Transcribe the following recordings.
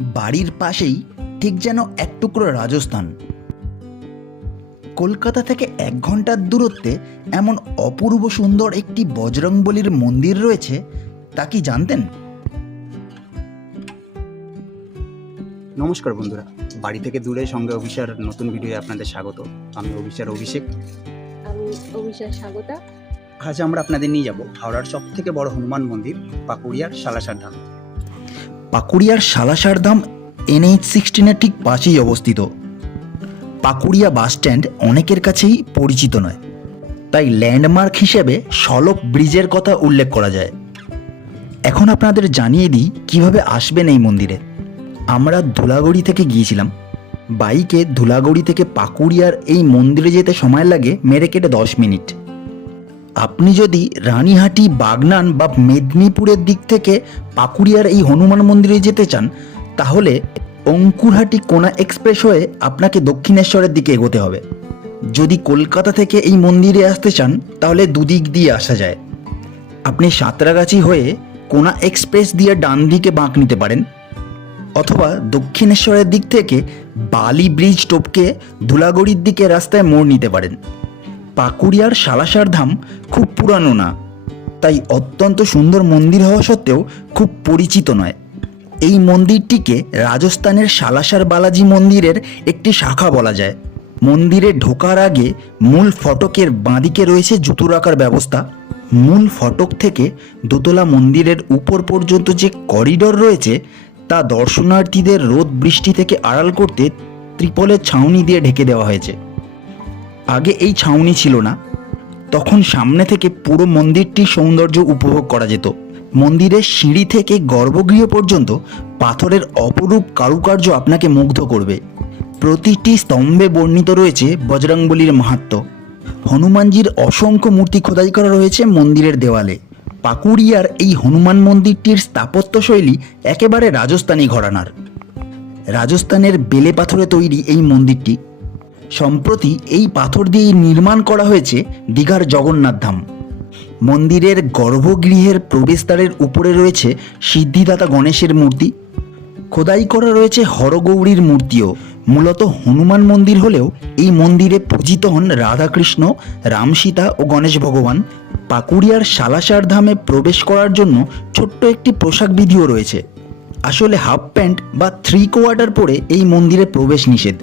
বাড়ির পাশেই ঠিক যেন এক টুকরো রাজস্থান। কলকাতা থেকে এক ঘণ্টার দূরত্বে এমন অপূর্ব সুন্দর একটি বজরংবলির মন্দির রয়েছে তা কি জানতেন? নমস্কার বন্ধুরা। বাড়ি থেকে দূরে সঙ্গে অফিসার নতুন ভিডিওয়ে আপনাদের স্বাগত। আমি অফিসার অভিষেক। আমি অভিষা স্বাগতা। আজ আমরা আপনাদের নিয়ে যাব হাওড়ার সব থেকে বড় হনুমান মন্দির পাকুড়িয়ার সালাসার ধাম। পাকুড়িয়ার সালাসার ধাম এনএইচ সিক্সটিনের ঠিক পাশেই অবস্থিত। পাকুড়িয়া বাস স্ট্যান্ড অনেকের কাছেই পরিচিত নয়। তাই ল্যান্ডমার্ক হিসেবে সলপ ব্রিজের কথা উল্লেখ করা যায়। এখন আপনাদের জানিয়ে দিই কীভাবে আসবেন এই মন্দিরে। আমরা ধুলাগড়ি থেকে গিয়েছিলাম। বাইকে ধুলাগড়ি থেকে পাকুড়িয়ার এই মন্দিরে যেতে সময় লাগে মেরে কেটে দশ মিনিট। আপনি যদি রানীহাটি, বাগনান বা মেদিনীপুরের দিক থেকে পাকুড়িয়ার এই হনুমান মন্দিরে যেতে চান, তাহলে অঙ্কুরহাটি কোনা এক্সপ্রেস হয়ে আপনাকে দক্ষিণেশ্বরের দিকে এগোতে হবে। যদি কলকাতা থেকে এই মন্দিরে আসতে চান, তাহলে দুদিক দিয়ে আসা যায়। আপনি সাঁতরাগাছি হয়ে কোনা এক্সপ্রেস দিয়ে ডান দিকে বাঁক নিতে পারেন। অথবা দক্ষিণেশ্বরের দিক থেকে বালি ব্রিজ টপকে ধুলাগড়ির দিকে রাস্তায় মোড় নিতে পারেন। পাকুড়িয়ার সালাসার ধাম খুব পুরানো না। তাই অত্যন্ত সুন্দর মন্দির হওয়া সত্ত্বেও খুব পরিচিত নয়। এই মন্দিরটিকে রাজস্থানের সালাসার বালাজি মন্দিরের একটি শাখা বলা যায়। মন্দিরে ঢোকার আগে মূল ফটকের বাঁদিকে রয়েছে জুতো রাখার ব্যবস্থা। মূল ফটক থেকে দোতলা মন্দিরের উপর পর্যন্ত যে করিডর রয়েছে, তা দর্শনার্থীদের রোদ বৃষ্টি থেকে আড়াল করতে ত্রিপলের ছাউনি দিয়ে ঢেকে দেওয়া হয়েছে। আগে এই ছাউনি ছিল না, তখন সামনে থেকে পুরো মন্দিরটির সৌন্দর্য উপভোগ করা যেত। মন্দিরের সিঁড়ি থেকে গর্ভগৃহ পর্যন্ত পাথরের অপরূপ কারুকার্য আপনাকে মুগ্ধ করবে। প্রতিটি স্তম্ভে বর্ণিত রয়েছে বজরংবলির মাহাত্ম্য হনুমানজির অসংখ্য মূর্তি খোদাই করা রয়েছে মন্দিরের দেওয়ালে। পাকুড়িয়ার এই হনুমান মন্দিরটির স্থাপত্যশৈলী একেবারে রাজস্থানী ঘরানার। রাজস্থানের বেলে পাথরে তৈরি এই মন্দিরটি সম্প্রতি এই পাথর দিয়েই নির্মাণ করা হয়েছে দীঘার জগন্নাথ ধাম। মন্দিরের গর্ভগৃহের প্রবেশদ্বারের উপরে রয়েছে সিদ্ধিদাতা গণেশের মূর্তি। খোদাই করা রয়েছে হরগৌরীর মূর্তিও। মূলত হনুমান মন্দির হলেও এই মন্দিরে পূজিত হন রাধাকৃষ্ণ, রাম সীতা ও গণেশ ভগবান। পাকুড়িয়ার সালাসার ধামে প্রবেশ করার জন্য ছোট্ট একটি পোশাক বিধিও রয়েছে। আসলে হাফ প্যান্ট বা থ্রি কোয়ার্টার পরে এই মন্দিরে প্রবেশ নিষেধ।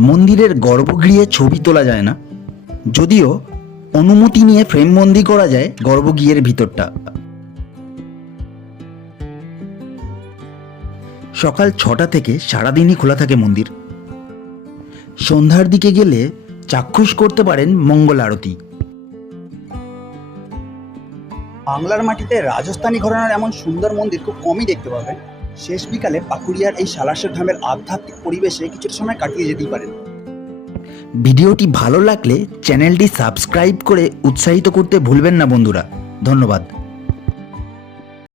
মন্দিরের গর্ভগৃহে ছবি তোলা যায় না। যদিও অনুমতি নিয়ে ফ্রেমবন্দি করা যায় গর্ভগৃহের ভিতরটা। সকাল ছটা থেকে সারাদিনই খোলা থাকে মন্দির। সন্ধ্যার দিকে গেলে চাক্ষুষ করতে পারেন মঙ্গল আরতি। বাংলার মাটিতে রাজস্থানী ঘরানার এমন সুন্দর মন্দির খুব কমই দেখতে পাবেন। শেষ বিকালে পাকুড়িয়ার এই সালাসের ধামের আধ্যাত্মিক পরিবেশে কিছুটা সময় কাটিয়ে যেতেই পারেন। ভিডিওটি ভালো লাগলে চ্যানেলটি সাবস্ক্রাইব করে উৎসাহিত করতে ভুলবেন না বন্ধুরা। ধন্যবাদ।